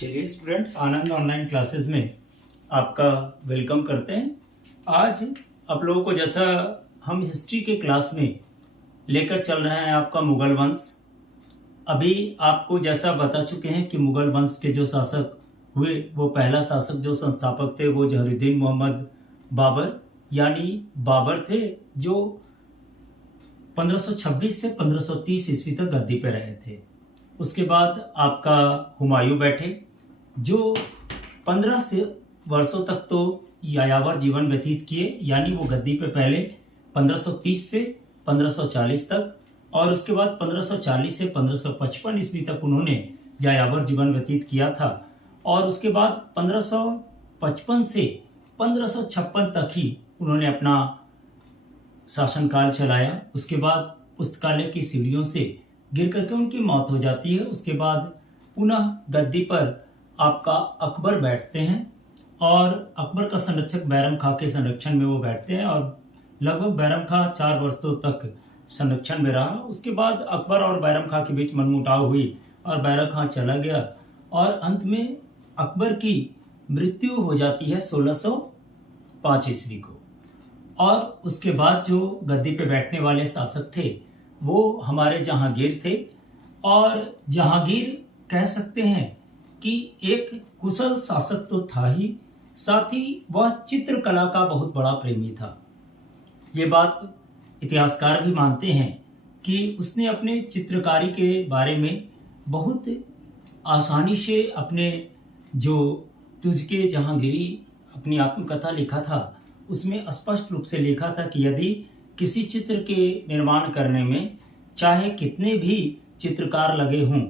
चलिए स्टूडेंट, आनंद online classes में आपका वेलकम करते हैं। आज आप लोगों को जैसा हम हिस्ट्री के क्लास में लेकर चल रहे हैं आपका मुगल वंश। अभी आपको जैसा बता चुके हैं कि मुगल वंश के जो शासक हुए, वो पहला शासक जो संस्थापक थे वो जहरुद्दीन मोहम्मद बाबर यानी बाबर थे, जो 1526 से 1530 ईस्वी तक गद्दी पे रहे थे। उसके बाद आपका हुमायूं बैठे, जो 15 से वर्षों तक तो यायावर जीवन व्यतीत किए, यानी वो गद्दी पे पहले 1530 से 1540 तक और उसके बाद 1540 से 1555 ईस्वी तक उन्होंने यायावर जीवन व्यतीत किया था। और उसके बाद 1555 से 1556 तक ही उन्होंने अपना शासनकाल चलाया। उसके बाद पुस्तकालय की सीढ़ियों से गिर करके उनकी मौत हो जाती है। उसके बाद पुनः गद्दी पर आपका अकबर बैठते हैं और अकबर का संरक्षक बैरम खां के संरक्षण में वो बैठते हैं और लगभग बैरम खां 4 वर्षों तक संरक्षण में रहा। उसके बाद अकबर और बैरम खां के बीच मनमुटाव हुई और बैरम खां चला गया और अंत में अकबर की मृत्यु हो जाती है 1605 ईस्वी को। और उसके बाद जो गद्दी पे बैठने वाले शासक थे वो हमारे जहांगीर थे। और जहांगीर कह सकते हैं कि एक कुशल शासक तो था ही, साथ ही वह चित्रकला का बहुत बड़ा प्रेमी था। ये बात इतिहासकार भी मानते हैं कि उसने अपने चित्रकारी के बारे में बहुत आसानी से अपने जो तुझके जहांगीरी अपनी आत्मकथा लिखा था उसमें स्पष्ट रूप से लिखा था कि यदि किसी चित्र के निर्माण करने में चाहे कितने भी चित्रकार लगे हों,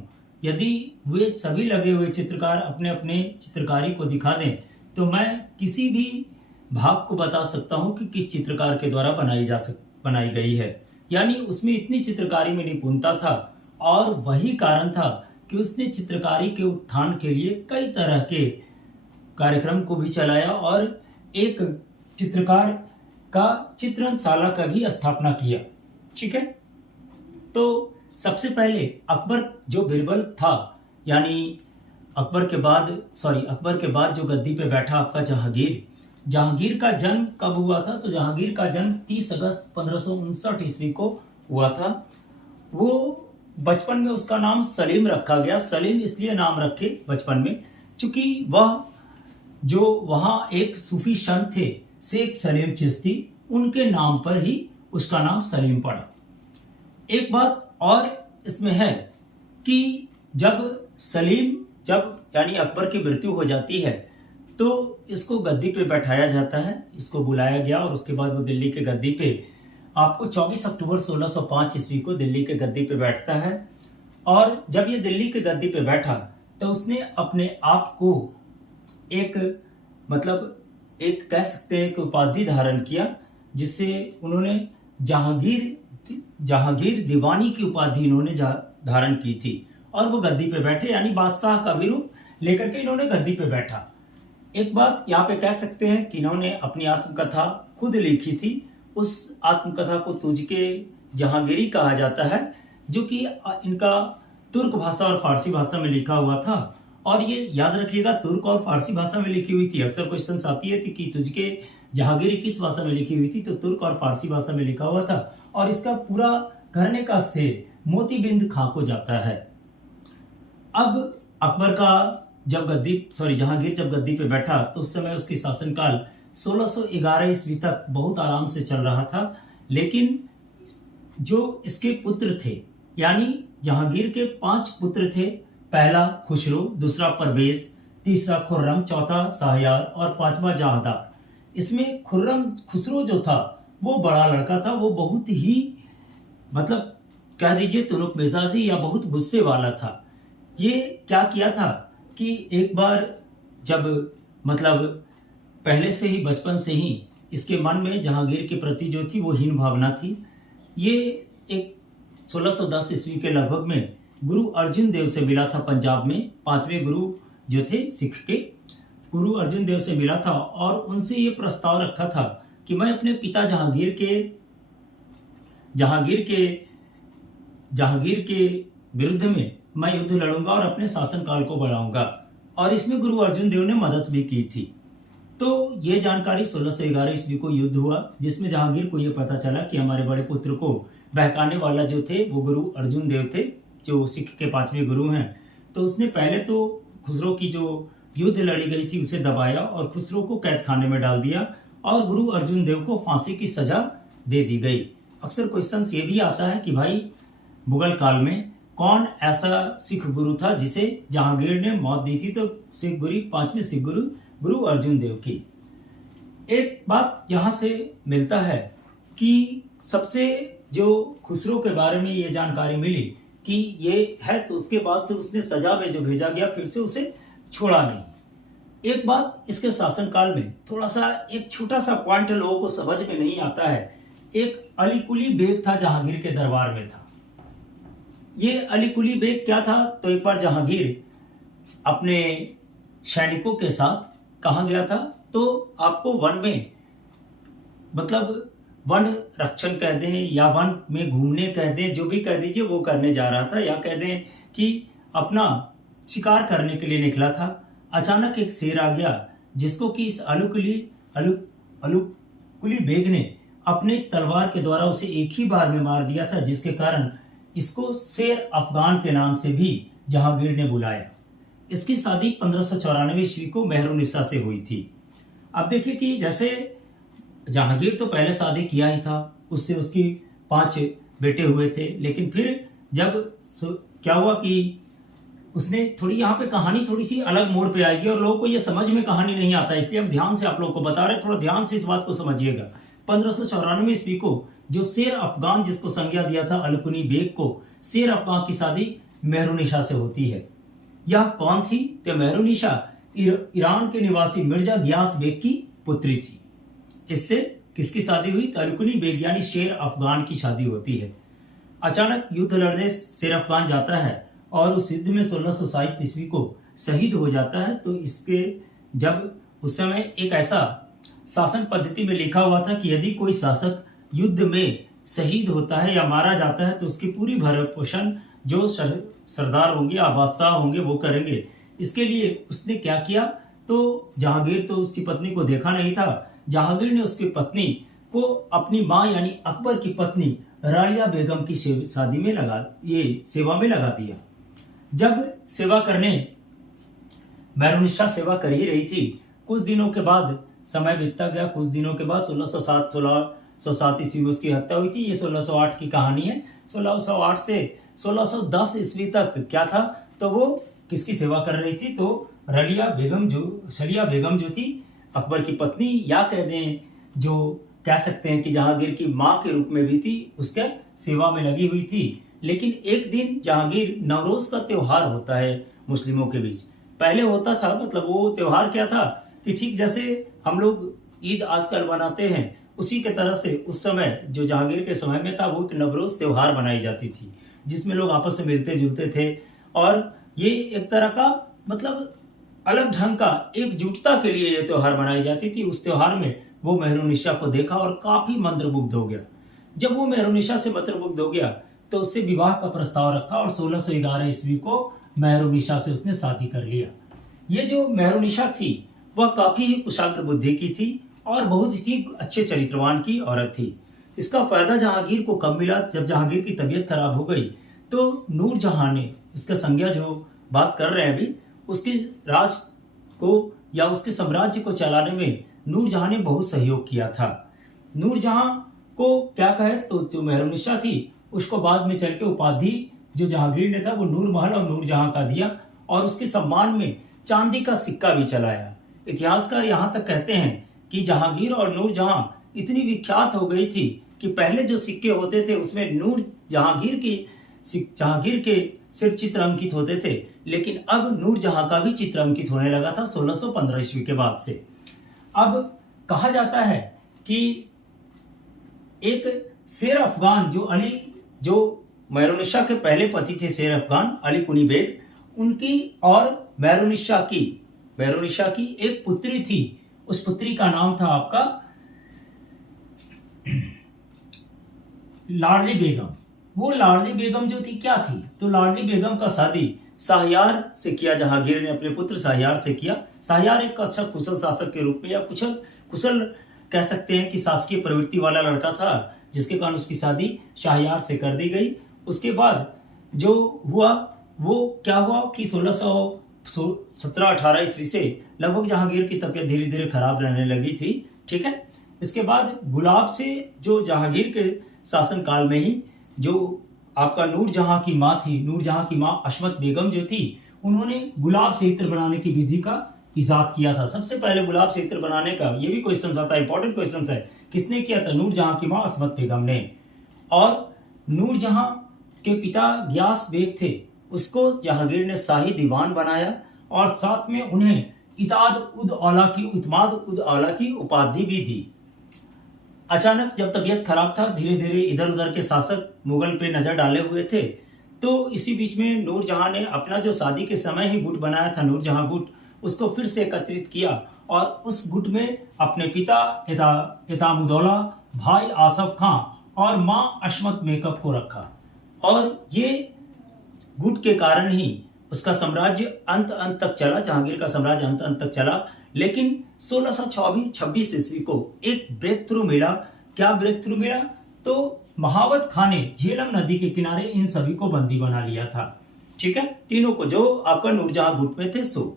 यदि वे सभी लगे हुए चित्रकार अपने अपने चित्रकारी को दिखा दें तो मैं किसी भी भाग को बता सकता हूं कि किस चित्रकार के द्वारा बनाई गई है। यानी उसमें इतनी चित्रकारी में निपुणता था और वही कारण था कि उसने चित्रकारी के उत्थान के लिए कई तरह के कार्यक्रम को भी चलाया और एक चित्रकार का चित्रणशाला का भी स्थापना किया। ठीक है, तो सबसे पहले अकबर जो बिरबल था, यानी अकबर के बाद जो गद्दी पे बैठा आपका जहांगीर का जन्म कब हुआ था? तो जहांगीर का जन्म 30 अगस्त 1559 ईस्वी को हुआ था। वो बचपन में उसका नाम सलीम रखा गया। सलीम इसलिए नाम रखे बचपन में क्योंकि वह जो वहाँ एक सूफी संत थे शेख सलीम चिश्ती, उनके नाम पर ही उसका नाम सलीम पड़ा। एक बात और इसमें है कि जब यानी अकबर की मृत्यु हो जाती है तो इसको गद्दी पे बैठाया जाता है, इसको बुलाया गया और उसके बाद वो दिल्ली के गद्दी पे आपको 24 अक्टूबर 1605 ईस्वी को दिल्ली के गद्दी पे बैठता है। और जब ये दिल्ली के गद्दी पे बैठा तो उसने अपने आप को एक कह सकते हैं एक उपाधि धारण किया, जिससे उन्होंने जहांगीर दीवानी की उपाधि इन्होंने धारण की थी और वो गद्दी पे बैठे, यानी बादशाह का भी रूप लेकर के इन्होंने गद्दी पे बैठा। एक बात यहाँ पे कह सकते हैं कि इन्होंने अपनी आत्मकथा खुद लिखी थी। उस आत्मकथा को तुझके जहांगीरी कहा जाता है, जो कि इनका तुर्क भाषा और फारसी भाषा में लिखा हुआ था। और ये याद रखिएगा, तुर्क और फारसी भाषा में लिखी हुई थी। अक्सर क्वेश्चन आती है कि तुझके जहांगीरी किस भाषा में लिखी हुई थी, तो तुर्क और फारसी भाषा में लिखा हुआ था। और इसका पूरा करने का श्रेय मोतीबिंद खां को जाता है। अब जहांगीर जब गद्दी पे बैठा तो उस समय उसकी शासनकाल 1611 ईस्वी तक बहुत आराम से चल रहा था। लेकिन जो इसके पुत्र थे, यानी जहांगीर के 5 पुत्र थे, पहला खुसरो, दूसरा परवेज, तीसरा खुर्रम, चौथा शाहयार और 5वां जहांदार। इसमें खुसरो जो था वो बड़ा लड़का था। वो बहुत ही कह दीजिए तुनुक मिजाजी या बहुत गुस्से वाला था। ये क्या किया था कि एक बार जब पहले से ही बचपन से ही इसके मन में जहांगीर के प्रति जो थी वो हीन भावना थी। ये एक 1610 ईस्वी के लगभग में गुरु अर्जुन देव से मिला था। पंजाब में 5वें गुरु जो थे सिख के, गुरु अर्जुन देव से मिला था और उनसे ये प्रस्ताव रखा था कि मैं अपने पिता जहांगीर के विरुद्ध में मैं युद्ध लड़ूंगा और अपने शासनकाल को बढ़ाऊंगा। और इसमें गुरु अर्जुन देव ने मदद भी की थी। तो ये जानकारी 1611 ईस्वी को युद्ध हुआ, जिसमें जहांगीर को यह पता चला कि हमारे बड़े पुत्र को बहकाने वाला जो थे वो गुरु अर्जुन देव थे, जो सिख के 5वें गुरु हैं। तो उसने पहले तो खुसरो की जो युद्ध लड़ी गई थी उसे दबाया और खुसरो को कैद खाने में डाल दिया और गुरु अर्जुन देव को फांसी की सजा दे दी गई। अक्सर क्वेश्चन ये भी आता है कि भाई मुगल काल में कौन ऐसा सिख गुरु था जिसे जहांगीर ने मौत दी थी? तो सिख गुरु 5वें सिख गुरु गुरु अर्जुन देव की। एक बात यहाँ से मिलता है कि सबसे जो खुसरो के बारे में ये जानकारी मिली कि ये है, तो उसके बाद से उसने सजा में जो भेजा गया फिर से उसे छोड़ा नहीं। एक बात इसके शासनकाल में थोड़ा सा एक छोटा सा पॉइंट लोगों को समझ में नहीं आता है। एक अली कुली बेग था, जहांगीर के दरबार में था। ये अली कुली बेग क्या था? तो एक बार जहांगीर अपने सैनिकों के साथ कहाँ गया था? तो आपको वन में, मतलब वन रक्षण कह दें या वन में घूमने कह दें, जो भी कह दीजिए, वो करने जा रहा था, या कह दें कि अपना शिकार करने के लिए निकला था। अचानक एक शेर आ गया जिसको कि इस अलुकुली बेग ने अपने तलवार के द्वारा उसे एक ही बार में मार दिया था, जिसके कारण इसको शेर अफगान के नाम से भी जहांगीर ने बुलाया। इसकी शादी 1594 ईस्वी को मेहरुनिसा से हुई थी। अब देखिए कि जैसे जहांगीर तो पहले शादी किया ही था, उससे उसकी 5 बेटे हुए थे, लेकिन फिर जब क्या हुआ कि उसने थोड़ी, यहाँ पे कहानी थोड़ी सी अलग मोड़ पे आएगी और लोगों को ये समझ में कहानी नहीं आता, इसलिए हम ध्यान से आप लोगों को बता रहे हैं, थोड़ा ध्यान से इस बात को समझिएगा। 1594 ईस्वी को जो शेर अफगान जिसको संज्ञा दिया था अलकुनी बेग को, शेर अफगान की शादी मेहरुनिशा से होती है। यह कौन थी? तो मेहरुनिशा ईरान के निवासी मिर्जा गियास बेग की पुत्री थी। इससे किसकी शादी हुई? तो अलकुनी बेग यानी शेर अफगान की शादी होती है। अचानक युद्ध लड़ने शेर अफगान जाता है और उस युद्ध में 1660 ईस्वी को शहीद हो जाता है। तो इसके जब उस समय एक ऐसा शासन पद्धति में लिखा हुआ था कि यदि कोई शासक युद्ध में शहीद होता है या मारा जाता है तो उसकी पूरी भरण पोषण जो सरदार होंगे या बादशाह होंगे वो करेंगे। इसके लिए उसने क्या किया? तो जहांगीर तो उसकी पत्नी को देखा नहीं था। जहांगीर ने उसकी पत्नी को अपनी मां यानी अकबर की पत्नी रालिया बेगम की शादी में सेवा में लगा दिया। जब सेवा करने मेहरुनिशा सेवा कर ही रही थी, कुछ दिनों के बाद समय बीतता गया। कुछ दिनों के बाद 1607 ईस्वी में उसकी हत्या हुई थी। ये 1608 की कहानी है। 1608 से 1610 ईस्वी तक क्या था? तो वो किसकी सेवा कर रही थी? तो शलिया बेगम जो थी अकबर की पत्नी, या कह दें जो कह सकते हैं कि जहांगीर की मां के रूप में भी थी, उसके सेवा में लगी हुई थी। लेकिन एक दिन जहांगीर, नवरोज का त्योहार होता है मुस्लिमों के बीच, पहले होता था, मतलब वो त्योहार क्या था कि ठीक जैसे हम लोग ईद आजकल मनाते हैं उसी के तरह से उस समय जो जहांगीर के समय में था वो एक नवरोज त्योहार मनाई जाती थी, जिसमें लोग आपस में मिलते जुलते थे और ये एक तरह का मतलब अलग ढंग का एकजुटता के लिए ये त्योहार मनाई जाती थी। उस त्योहार में वो मेहरुनिशा को देखा और काफी मंत्रमुग्ध हो गया। जब वो मेहरुनिशा से मंत्रमुग्ध हो गया तो उससे विवाह का प्रस्ताव रखा और 1611 ईस्वी को मेहरुनिशा से उसने शादी कर लिया। ये जो मेहरुनिशा थी वह काफी ही कुशाग्र बुद्धि की थी और बहुत ही अच्छे चरित्रवान की औरत थी। इसका फायदा जहांगीर को कब मिला? जब जहांगीर की तबीयत खराब हो गई तो नूरजहां ने, उसका संज्ञा जो बात कर रहे हैं अभी, उसके राज को या उसके साम्राज्य को चलाने में नूरजहां ने बहुत सहयोग किया था। नूरजहां को क्या कहे तो जो मेहरुनिशा थी उसको बाद में चल के उपाधि जो जहांगीर ने था वो नूरमहल और नूरजहां का दिया और उसके सम्मान में चांदी का सिक्का भी चलाया। इतिहासकार यहाँ तक कहते हैं कि जहांगीर और नूरजहां इतनी विख्यात हो गई थी कि पहले जो सिक्के होते थे उसमें जहांगीर के सिर्फ चित्र अंकित होते थे, लेकिन अब नूरजहां का भी चित्र अंकित होने लगा था 1615 ईस्वी के बाद से। अब कहा जाता है कि एक शेर अफगान जो मेहरुनिशा के पहले पति थे शेर अफगान अली कुनी बेग, उनकी और मेहरुनिशा की एक पुत्री थी। उस पुत्री का नाम था आपका लाडली बेगम। वो लाडली बेगम जो थी क्या थी? तो लाडली बेगम का शादी शाहयार से किया, जहांगीर ने अपने पुत्र शाहयार से किया। शाहयार एक अच्छा कुशल शासक के रूप में, या कुशल कुशल कह सकते हैं कि शासकीय प्रवृत्ति वाला लड़का था, जिसके कारण उसकी शादी शाहयार से कर दी गई। उसके बाद जो हुआ वो क्या हुआ कि 1617-18 ईस्वी से लगभग जहांगीर की तबीयत धीरे धीरे खराब रहने लगी थी। ठीक है। इसके बाद गुलाब से जो जहांगीर के शासन काल में ही जो आपका नूरजहां की माँ थी, नूरजहां की माँ अशमत बेगम जो थी, उन्होंने गुलाब से इत्र बनाने की विधि का इजाद किया था। सबसे पहले गुलाब से इत्र बनाने का, ये भी क्वेश्चन आता है, इंपॉर्टेंट क्वेश्चन है, किसने किया था? नूरजहां की माँ अशमत बेगम ने। और नूरजहां के पिता गियास बेग थे, उसको जहांगीर ने शाही दीवान बनाया और साथ में उन्हें इत्माद उद औला की उपाधि भी दी। अचानक जब तबीयत खराब था, धीरे धीरे इधर उधर के शासक मुगल पे नजर डाले हुए थे, तो इसी बीच में नूरजहां ने अपना जो शादी के समय ही गुट बनाया था, नूरजहां गुट, उसको फिर से एकत्रित किया और उस गुट में अपने पिता इतामुद्दौला, भाई आसफ खां और मां अशमत बेगम को रखा। और ये गुट के कारण ही उसका साम्राज्य अंत तक चला, जहांगीर का साम्राज्य अंत तक चला। लेकिन 1626 ईस्वी को एक ब्रेक थ्रू मिला। क्या ब्रेक थ्रू मिला? तो महावत खां ने झेलम नदी के किनारे इन सभी को बंदी बना लिया था। ठीक है, तीनों को, जो आपका नूरजहां गुट में थे। सो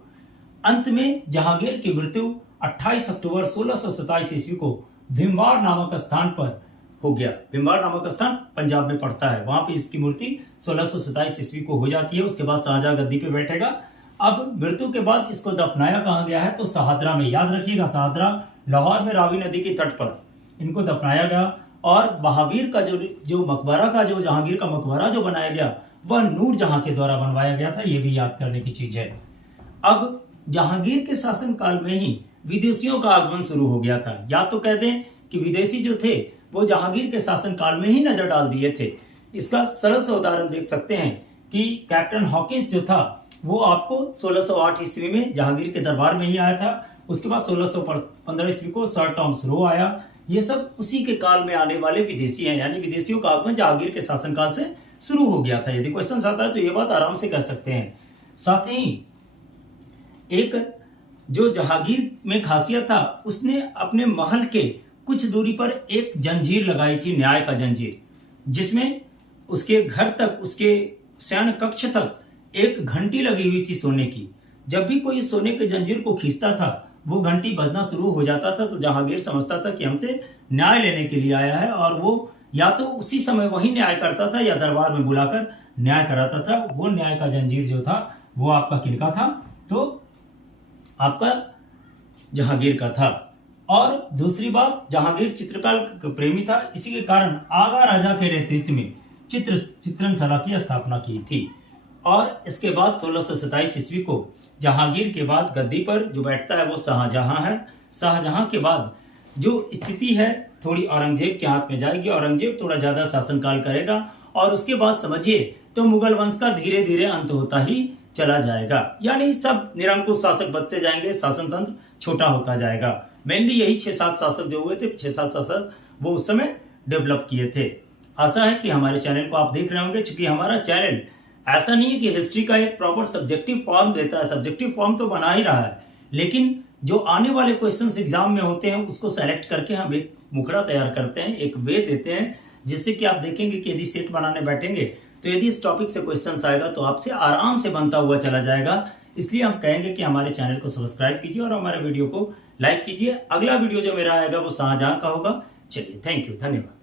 अंत में जहांगीर की मृत्यु 28 अक्टूबर 1627 ईस्वी को भीमवार नामक स्थान पर हो गया। भीमवार नामक स्थान पंजाब में पड़ता है, वहां पे इसकी मूर्ति 1627 ईस्वी को हो जाती है। उसके बाद शाहजहां गद्दी पे बैठेगा। अब मृत्यु के बाद इसको दफनाया कहाँ गया है? तो शाहदरा में। याद रखिएगा, शाहदरा लाहौर में रावी नदी के तट पर इनको दफनाया गया। और महावीर का जो मकबरा का, जो जहांगीर का मकबरा जो बनाया गया, वह नूरजहां के द्वारा बनवाया गया था। यह भी याद करने की चीज है। अब जहांगीर के शासन काल में ही विदेशियों का आगमन शुरू हो गया था। या तो कह दें कि विदेशी जो थे वो जहांगीर के शासन काल में ही नजर डाल दिए थे। इसका सरल सा उदाहरण देख सकते हैं कि कैप्टन हॉकिंस जो था वो आपको 1608 ईस्वी में जहांगीर के दरबार में ही आया था। उसके बाद 1615 ईस्वी को सर टॉमस रो आया। ये सब उसी के काल में आने वाले विदेशी हैं, यानी विदेशियों का आगमन जहांगीर के शासन काल से शुरू हो गया था। यदि क्वेश्चन आता है तो ये बात आराम से कर सकते हैं। साथ ही एक जो जहांगीर में खासियत था, उसने अपने महल के कुछ दूरी पर एक जंजीर लगाई थी, न्याय का जंजीर, जिसमें उसके घर तक, उसके शयन कक्ष तक एक घंटी लगी हुई थी सोने की। जब भी कोई सोने के जंजीर को खींचता था, वो घंटी बजना शुरू हो जाता था, तो जहांगीर समझता था कि हमसे न्याय लेने के लिए आया है। और वो या तो उसी समय वही न्याय करता था या दरबार में बुलाकर न्याय कराता था। वो न्याय का जंजीर जो था वो आपका किनका था? तो आपका जहांगीर का था। और दूसरी बात, जहांगीर चित्रकला प्रेमी था, इसी के कारण आगा राजा के नेतृत्व में चित्रणशाला की स्थापना की थी। और इसके बाद 1627 ईस्वी को जहांगीर के बाद गद्दी पर जो बैठता है वो शाहजहां है। शाहजहां के बाद जो स्थिति है थोड़ी औरंगजेब के हाथ में जाएगी। औरंगजेब थोड़ा ज्यादा शासनकाल करेगा और उसके बाद समझिए तो मुगल वंश का धीरे धीरे अंत होता ही चला जाएगा, यानी सब निरंकुश शासक बनते जाएंगे, शासन तंत्र छोटा होता जाएगा। मेनली यही 6-7 शासक जो हुए थे, 6-7 शासक वो उस समय डेवलप किए थे। आशा है कि हमारे चैनल को आप देख रहे होंगे। चूंकि हमारा चैनल ऐसा नहीं है कि हिस्ट्री का एक प्रॉपर सब्जेक्टिव फॉर्म देता है, सब्जेक्टिव फॉर्म तो बना ही रहा है, लेकिन जो आने वाले क्वेश्चंस एग्जाम में होते हैं उसको सेलेक्ट करके हम एक मुखड़ा तैयार करते हैं, एक वे देते हैं, जिससे कि आप देखेंगे कि यदि सेट बनाने बैठेंगे तो यदि इस टॉपिक से क्वेश्चन आएगा तो आपसे आराम से बनता हुआ चला जाएगा। इसलिए हम कहेंगे कि हमारे चैनल को सब्सक्राइब कीजिए और हमारे वीडियो को लाइक कीजिए। अगला वीडियो जो मेरा आएगा वो शाहजहां का होगा। चलिए, थैंक यू, धन्यवाद।